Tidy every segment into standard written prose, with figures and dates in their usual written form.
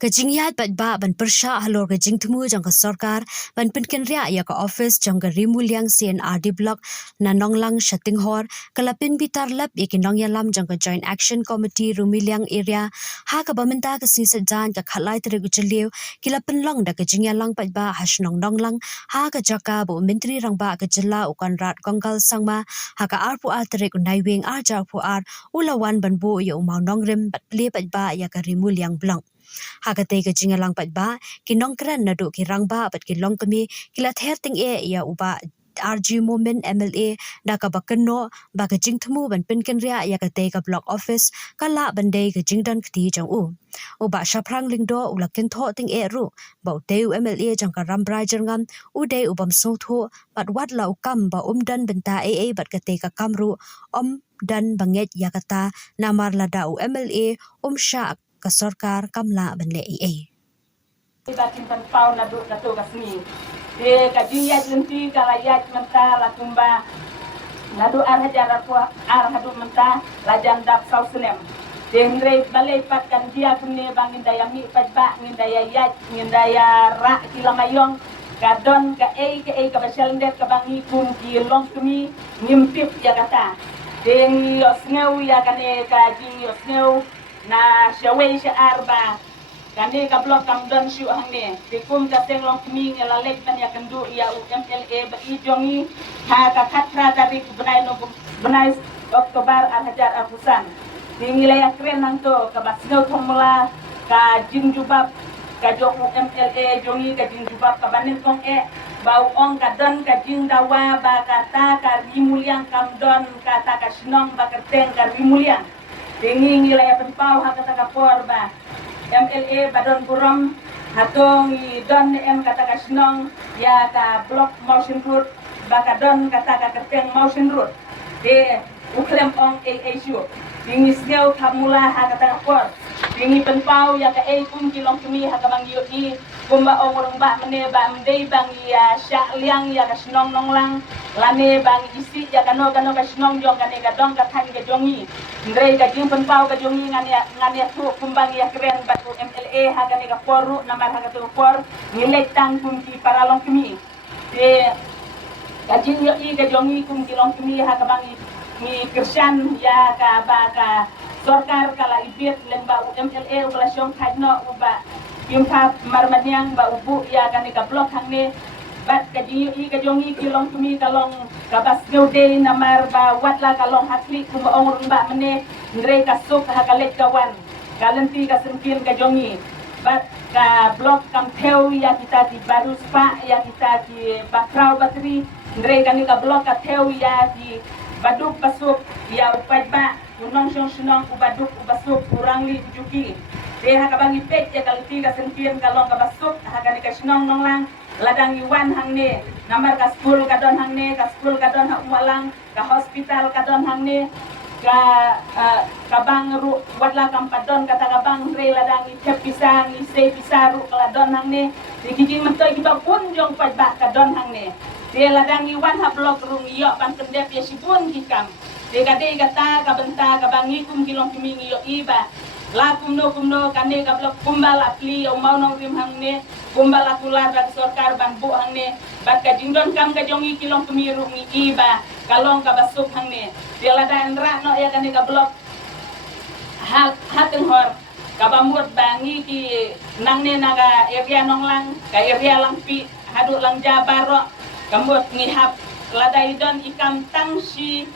Kajingyat bat ba ban persha halor kajing temu jang ka sarkar ban pinkin ria ya ka office jang ka rimulyang CNRD block na nonglang shatinghor kalapin bitar lap ikinong yalam jang ka joint action committee rumilyang area ha ka baminta ka sisajan ka khalai tere guchaliw kilapin long da kajingyalang bat ba hasnong nonglang ha ka jaka bo menteri rang ba ka jilla ukan rat kongkal sangma ha ka arpu a tere naiwing ar jarpu ar ulawan ban bo ya umau nongrim bat ple bat ba ya ka rimulyang blong Hakate ke jingalang pat ba kinong kran na do ki rangba pat ki long kami kila ther ting e ya uba RG Moment MLA da ka bakano ba ka jing thmu ban pin ken ria ya ka te ka block office kala bandai ka jing dan kti jang u ba shaprang lingdo ula ken tho ting e ru ba te MLA jang ka rambrai jangam u dei ubam so tho pat wat lau kam ba dan benta e bat ka te ka kamru dan banget ya kata namar lada u MLA sha ka sarkar kamla banle ai Batin pau na do dato kasmi de kajiyat lenti kalayat menta la tumba na do ar hajar ar hadu menta la jandap sau senem de ngre balai pat kan dia kunne bangin daya mi pat ba ngin daya yat ngin daya ra kilamayong kadon ka ka basel ndet ka bangi kum ki long kumi ngimpip ya kata de osneu ya kane ka ji osneu na syawai arba kani ka blok kam don syu hangne tikum ka teng long kmi ngelalek ban ya kendu ya UMLA ba ijongi ha ka khatra tarik benai no benai Oktober al hajar al husan ningilay kren nang to ka basno thomla ka jing jubab ka jok UMLA jongi ka jing jubab ka banin kong bau ong ka don ka jing dawa ba kata ka rimulyang kam don kata ka sinong ba kerteng ka rimulyang Dengi ngilaya penpau hakata kapor ba MLA badon burom hatong don kata kasnong ya ka block motion road baka don kata ka kerteng motion road de uklem ong issue dingi sgeu kamula hakata kapor dingi penpau ya ka kum kilong kumi hakamang i kumba ong urang ba mene ba mdei bang ya sya liang ya kasnong nonglang lane bang isi ya kano kasnong jong kane ka dong ka than ka jongi Ndrei ka jing penpau ka jongi ngania tu kumbang ya keren batu MLA hagani ka poru namar haga tu por ngilek tang kum ki paralong kemi de ka jing yo i ka jongi kum ki long kemi haga bangi ni kersan ya ka ba ka sorkar kala ibit lemba MLA operation khajno uba yumpa marmanyang ba ubu ya kani ka blok hangne bat ka jing i ka jongi ki long kemi kalong kabas ngeude namar ba watla kalong hatli kumba ongurun ba mene ngre kasuk hakalet kawan kalenti kasempin ka jongi bat ka blok kampeu ya kita di baru spa ya kita di bakrau bateri ngre kani ka blok ka teu ya di baduk pasuk ya upat ba unong syong ubaduk ubasuk kurang li ujuki de hakabangi pek ya kalenti kasempin kalong kabasuk hakani ka sinong nonglang ladang iwan hangne namar ka school kadon hangne ka school kadon hak mualang ka hospital kadon hangne ka bang ru watla kampadon kata ka bang re ladang i pisang i se pisaru kadon hangne dikiki mentoy kiba pun jong pat ba kadon hangne de ladang iwan ha blok rung iyo ban kendep ya sibun kikam de kata ka benta ka bangi kum kilong kimi iyo iba la kumno kane ka blok kumbal apli o mau nong rim hangne kumbal akular rak sorkar ban bu hangne bat ka jingdon kam ka jongi kilong kumiru mi iba kalong ka basuk hangne dela dan ra no ya kane ka blok hateng hor ka bamut bangi ki nangne naga area nonglang ka area langpi hadu lang jabaro kambot ngihap ladai don ikam tangsi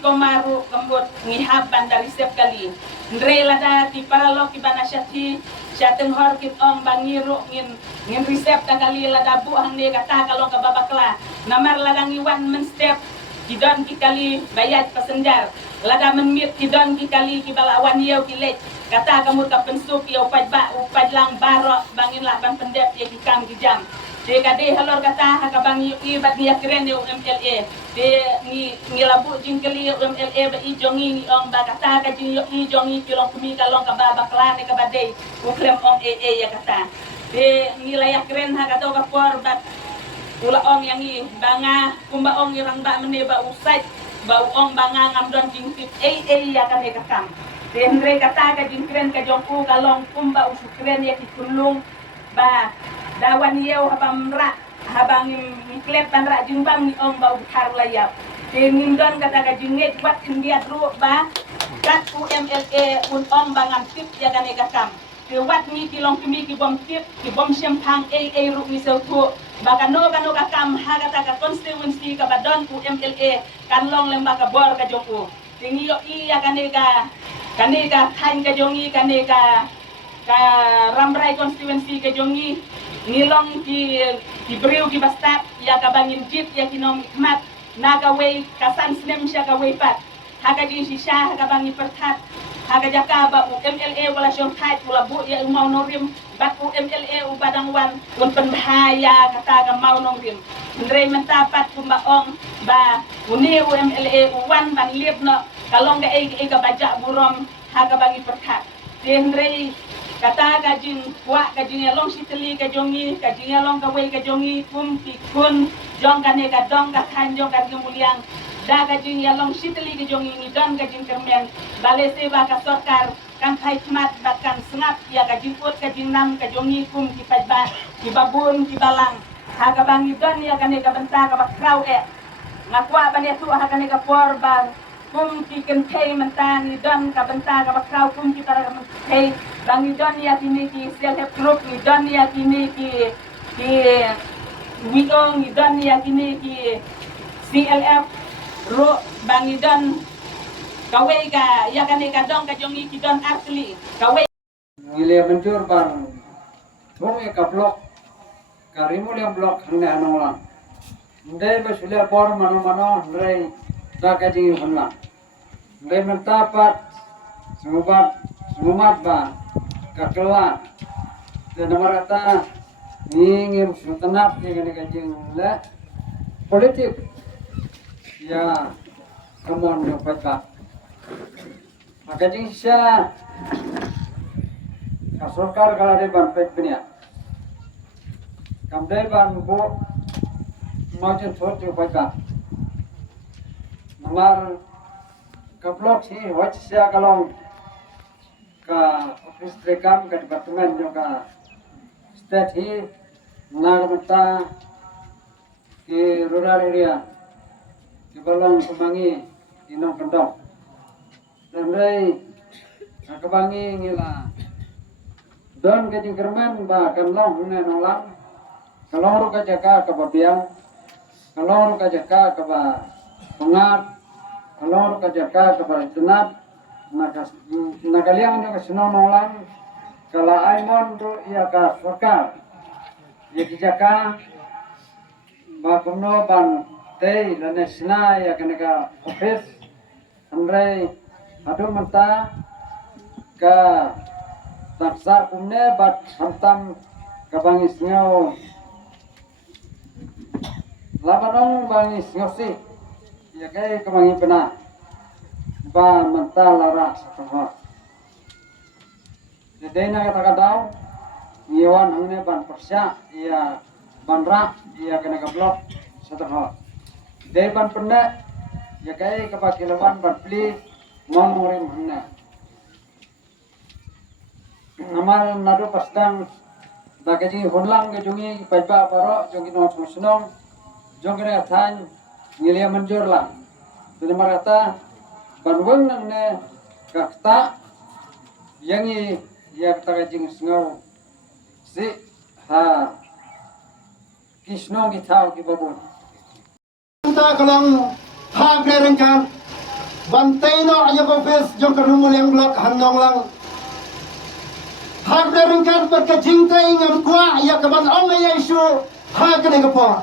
komaru kambot ngihap bandari sep kali Ndre lada ti paralok ki banasyati syateng hor kit ong bangiru ngin resep ta kali lada bu hangne kata kalong ka babakla namar ladang iwan men step kidon ki kali bayat pasenjar lada menmit kidon ki kali ki balawan yau ki lek kata kamu ka pensuk yau upaj lang barok bangin lah ban pendep ya ki kam ki jam de kade halor kata hakabang i bat ni keren yo MLA de ni labu jingkeli MLA ba i jongi ni ong ba kata ka jing yo i jongi kilong kumi kalong ka ba bakla ne ka bade uklem ong ya kata de ni layak keren ha kata ka por bat ula ong yang i banga kumba ong irang ba mene ba usai ba ong banga ngamdon jingtip ya kan he kakam Tendre kata ka jingkren ka jongku kalong kumba usukren ya kikulung ba dawan yeu habang habang ngiklet tanra jimbang ni om ba utar layap. Tenindon kata ka jingit wat india ru ba kat UMLA om bangan tip ya kan ekakam. Ke wat ni kilong kimi ki bom tip ki bom sempang ru ni sautu bakano kano kakam ha kata ka constituency ka badon UMLA kan long lemba ka bor ka jongku. Tingi yo iya kaneka thain ka jongi kaneka ka ramrai constituency ka jongi ngilong ki briu ki bastat ya ka bangin jit ya kinom hikmat naga wei kasan snem sya ka wei pat haka di shisha haka bangi pertat haka jaka ba UMLA wala syong thait wala bu ya mau norim bat UMLA u badang wan un penbahaya kata ka mau norim ndrei mentapat kumbaong ba uni UMLA uwan ban liep no kalong ga ka baja burom haka bangi pertat ndrei kata kajing wa kajing long siteli ka jongi kajing long ka wei ka jongi kum ki kun jong kane ka dong ka khan jong ka muliang da kajing long siteli ka jongi ni don kajing kermen bale se ba ka sorkar kan khai khmat bakkan sengap ya kajing ut kajing nam ka jongi kum ki pajba ki babun ki balang ha ka bangi don ya kane ka benta ka bakrau ngakwa bane tu ha kane ka por bang kum ki kentei mentani don ka benta ka bakrau kum ki tara kentei bangi don ya kini ki self help group ni don ya kini ki wiong ni don ya kini ki CLF ro bangi don kawe ka ya kane ka dong ka jongi ki don asli kawe ngile mencur bang thong e ka blok karimul yang blok hne anonglang ndai ba sule bor mano ndai ta ka ji hamla ndai mentapat sumumat ba kakela dan nomor kata ingin sutenap ni kan kajing le politik ya kemon yang baca maka jing sia kasorkar kalau ada ban pet punya kamdai ban bu macam thot yang baca nomor keblok sih wajib sia kalau ka office rekam ka departemen juga state hi nagmata ki rural area ki balong kumangi inong kendong dan rei akabangi ngila don ka jingkerman ba kanlong ne nolang kalong ru ka jaka ka babiang kalong ru ka jaka ka ba pengat kalong ru ka jaka ka ba tenat nakaliang juga sinonolang kala aimon do ia ka sorkar ya kijaka ba kumno ban tei lane sina ya kaneka office andrei adu menta ka taksa kumne bat hantam ka bangis ngau labanong bangis ngosi ya kai ka bangi pena ba menta lara satahor jadi na kata kadau iwan hangne ban persya ia banra ia kena ka blok satahor dei ban penda ya kai ka pakilawan ban pli ngomorim hanne namal nadu pasdang bagaji honlang ke jungi pajba paro jungi no susnong jungi na than ngilia manjur la jadi marata banwang nang ne kakta yangi ya kata kajing sngau si ha kisno ki thau ki babun ta kalang ha greren kan bantai no ayo office jong karumul yang blok hanong lang ha greren kan berkajing tai ngam kwa ya kaban ong ya isu ha kene kapo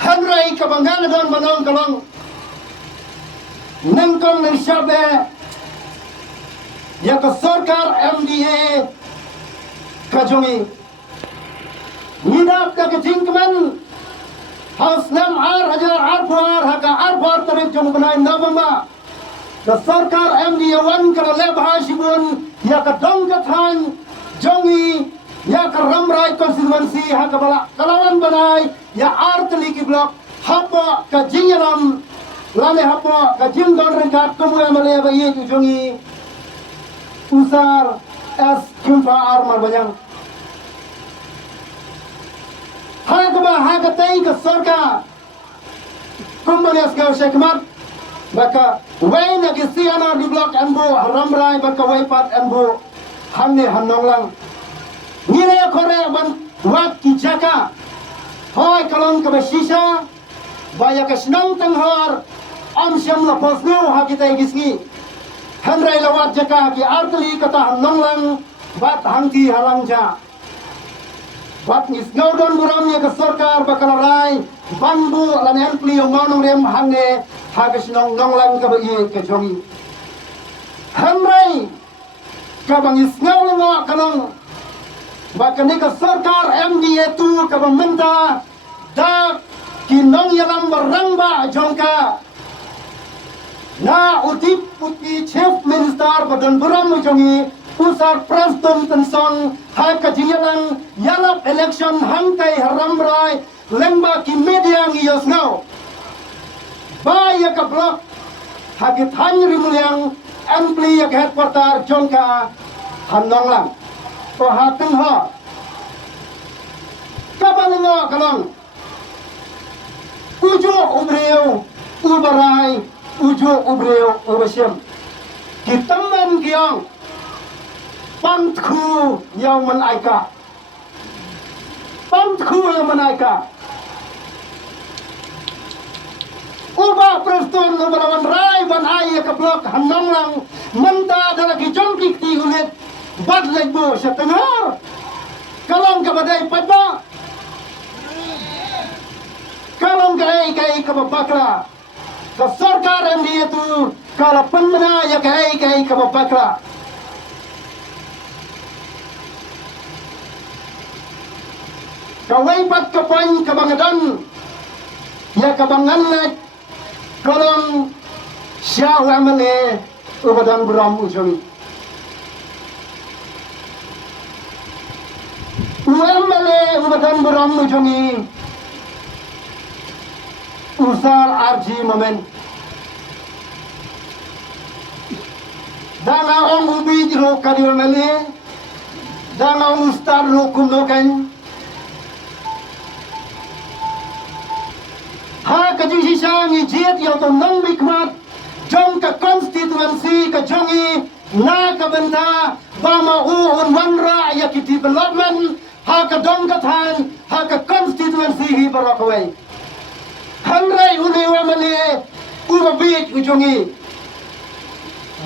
hanrai kabangana don manong kalang nengkong ng syabe ya ka sorkar MDA kajungi nidap ka kajingkman haus nam hajar arpuar haka arpuar tarik jong benai nabama ka sorkar MDA wan kara leb hashibun ya ka dongkathan jongi ya ka ramrai konstituensi haka bala kalawan benai ya arteli ki blok hapa ka jingyalam lale hapo kajim don rengkat kamu yang malaya bayi tu jongi usar es kimfa armar banyak. Haga tei ke sorka kumbanias kau sekmat baka wai na kisiana di blok ambo ramrai baka wai pat ambo hamne hanonglang nilai kore ban wat ki jaka hoy kalong ke sisa baya ke senang tenghar am syam la posno hakita gisni hanrai lawat jaka ki artli kata hanonglang bat hangti halangja wat nis ngaudon buramnya ke sorkar bakal rai bambu lan empli yang manong rem hange hagas nong nonglang ka bai ke jongi hamrai ka bang is ngaulanga kanong bakane ke sorkar MDA tu ka menta da kinong yalam barangba jongka na utip puti chief minister badan buram jongi usar preston tensong hai kajinyalang yalap election hangkai haramrai lemba ki media ngiyos ngau baya ka blok hagit hanri mulyang ampli yak headquarter jongka hanonglang to hateng ho kabalengo kalong ujo ubreo ubarai ujo ubreo ubasyam kitaman kiyong Pantku yang menaika, pantku yang menaika. Ubah preston ubah rai ban ayah ke blok hanonglang menta dalagi jongkik ti unit bad legbo setengah. Kalong ke badai padba, kalong kai ke babakra. Ke sarkar MDA tu kalau penmena ya kai ke babakra. Kawai pat kapan kabangadan ya kabangan lek kolong syah wamale ubadan buram ujung wamale ubadan buram ujungi usar arji momen dana ong ubi jero kadi wamale dana ong ustar hukum lokan ha ka jing sisa ngi jet yo to nang bikmat jong ka constituency ka jongi na ka benta bama u on wanra ya ki development ha ka dong ka than ha ka constituency hi barakawai hanrai uni wa male u ba bit u jongi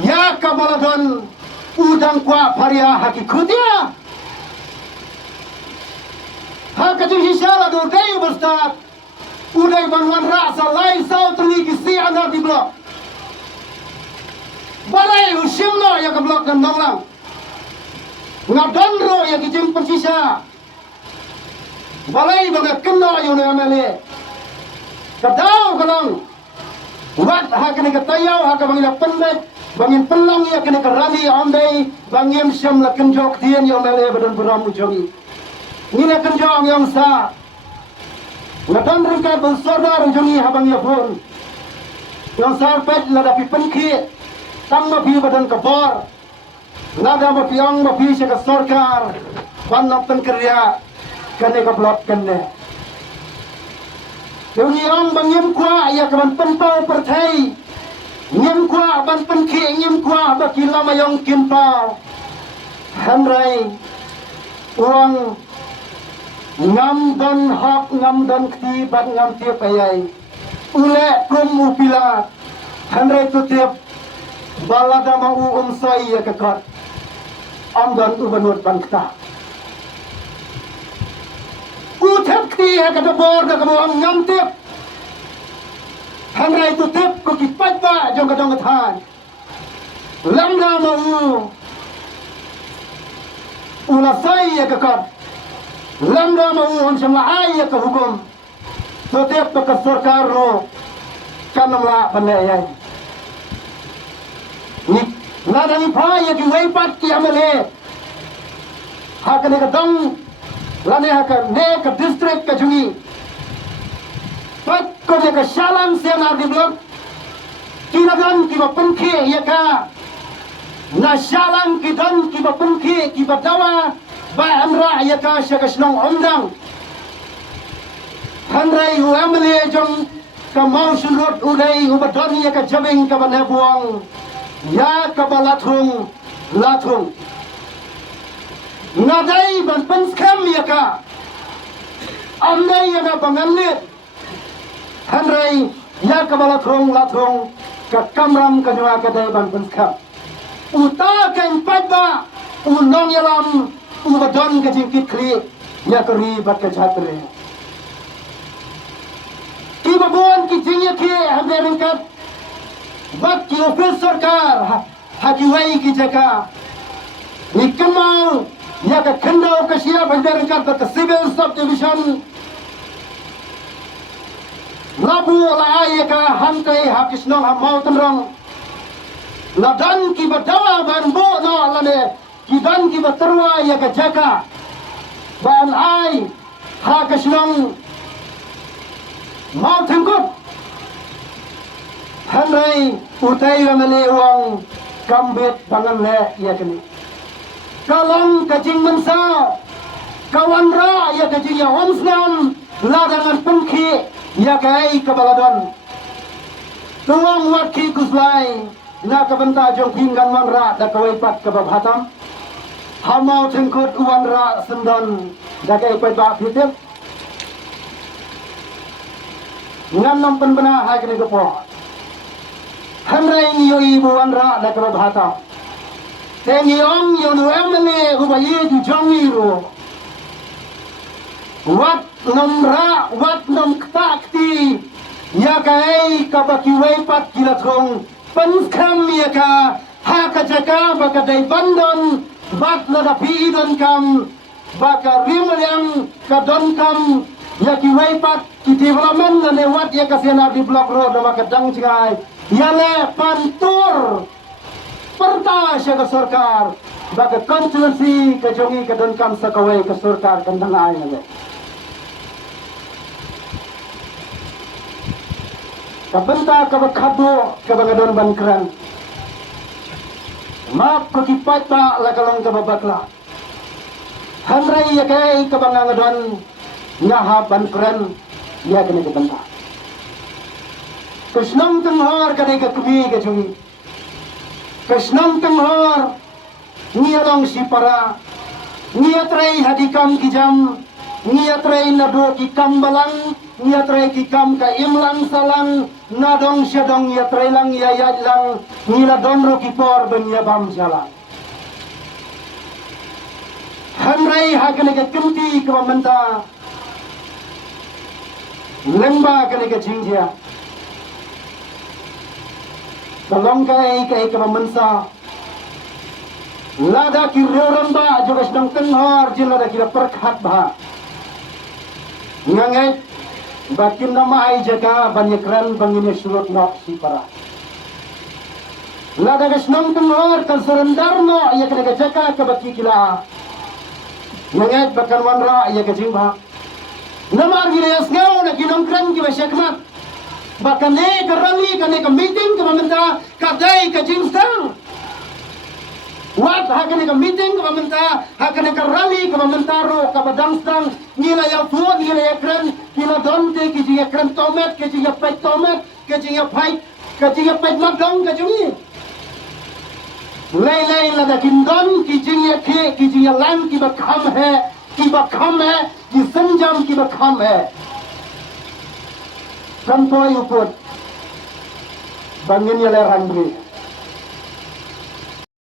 ya ka baladon udang kwa paria ha ki khudia ha ka jing sisa la do dei basta Udai banwan rasa lain sau terli kisi anda di blok. Balai usimno ya ke blok dan nonglang. Ngadondro ya kijim pensisa. Balai bangga kena yune amele. Kadau kalong. Wat hakene ketayau haka bangila pendet. Bangin pelang ya kene kerani ondai. Bangin syam la kenjok tien ya amele badan beramu jongi. Nina kenjong yang sah. Ngadon ringka bersodar jongi habang ya pun. Yang sarpet ladapi penkhi. Tang mapi badan kebor. Nada mapi ang mapi syaka sorkar. Panok penkerja. Kene keblok kene. Jongi ang bang yem kwa ya kaman penpau pertai. Nyem kwa ban penkhi nyem kwa baki lama yang kimpau. Hanrai. Uang ngam don hak ngam don kti bat ngam tiap ayai ule kum upila hanrai tu tiap balada mau umsai ya kekat am don ubanut bangta utap kti ya kata bor da kamu am ngam tiap hanrai tu tiap ko kipat ba jong kadong kathan lamda mau ulasai ya kekat Lamda mau on sama ayah ke hukum. Setiap ke sarkar ro kanamla pandai. Ni nada ni paya ki waipat ki amale. Hakane ka dang lane haka ne ka district ka jungi. Pat ko ne ka shalam siang ardi blok. Kiragan ki mapenke ya ka. na syalang ki don ki ba pungki ki ba dawa ba amra ya ka syakasnong omdang hanrai hu amle jong ka mau surut udai hu ba don ya ka jabing ka ba nabuang ya ka ba lathung nadai ban penskam ya ka amnai ya ka bangalit hanrai ya ka ba lathung ka kamram ka jwa ka dai ban penskam uta kan padba unong yalam ubadon ka jingkit kri ya kri bat ka chatre ki babon ki jingya ke hamderin kat bat ki ofis sarkar hakiwai ki jaka ni kamau ya ka khandau ka sia hamderin kat bat civil subdivision labu la ya ka hantai hakisnong hamau tamrong ladan ki badawa ban bo no lane ki dan ki batarwa ya ka jaka ban ai ha kasnong mau thangkut hanrai utai ramane wang kambet bangan le ya kini kalong kajing mensa kawan ra ya kajing ya homsnan ladangan pungki ya kai kabaladon tuang wakki kuslai na kabenta jong pinggan wanra da kawai pat kabab hatam hamau thengkut wanra sendon da kai pat ba phitem ngam nam pen bana ha kene gopo hamrai ni yo ibu wanra da kabab hatam tengi ong yo nu emne ubayi ju jongi ro wat nom ktakti ya kai kabaki wai pat kilathong penskam ya ka haka jaka baka dai bandon bat lada pi don kam baka rimliang ka don kam ya ki waipat ki development na lewat ya ka sena di block road na maka dang cingai ya le pantur perta sya ka sarkar baka constituency ka jongi ka don kam sakawai ka sarkar kandang ai na le kabenta kabakado kabangadon bankran map ko kipata la kalong kababakla hanrai ya kai kabangadon ngaha bankran ya kene kabenta krishnam tanghar kane ka kumi ka chungi krishnam tanghar nialong sipara niatrai hadikam kijam niatrai nado kikam balang niatrai kikam ka imlang salang nadong syadong yatrai lang yayad lang nila donro kipor ben yabam salang hanrai hakane ka kumti ka manta lemba kane ka jingjia kalong kai ka mansa lada ki roramba jogas dang tenghor jilada ki perkhat ba ngangai bakin nama ai jaga banyakran bangine surut no si para lada gasnam tenghor kan surendar no ya kena jaga ka baki kila ngangai bakan wanra ya ka jingba nama giles ngau na kinongkran ki basyakmat bakan ne karali kan ka meeting ka mamenta ka dai ka jingstang wat hakane ka meeting ka mamenta hakane ka rally ka mamentaro ka badangstang nila ya fuot nila ya kran kila donte ki jinga kran tomat ki jinga pai tomat ki jinga pai magdong ka jungi lai la da kindon ki jinga ke ki jinga lam ki bakham hai ki sanjam ki bakham hai kantoy upot bangin ya le rangri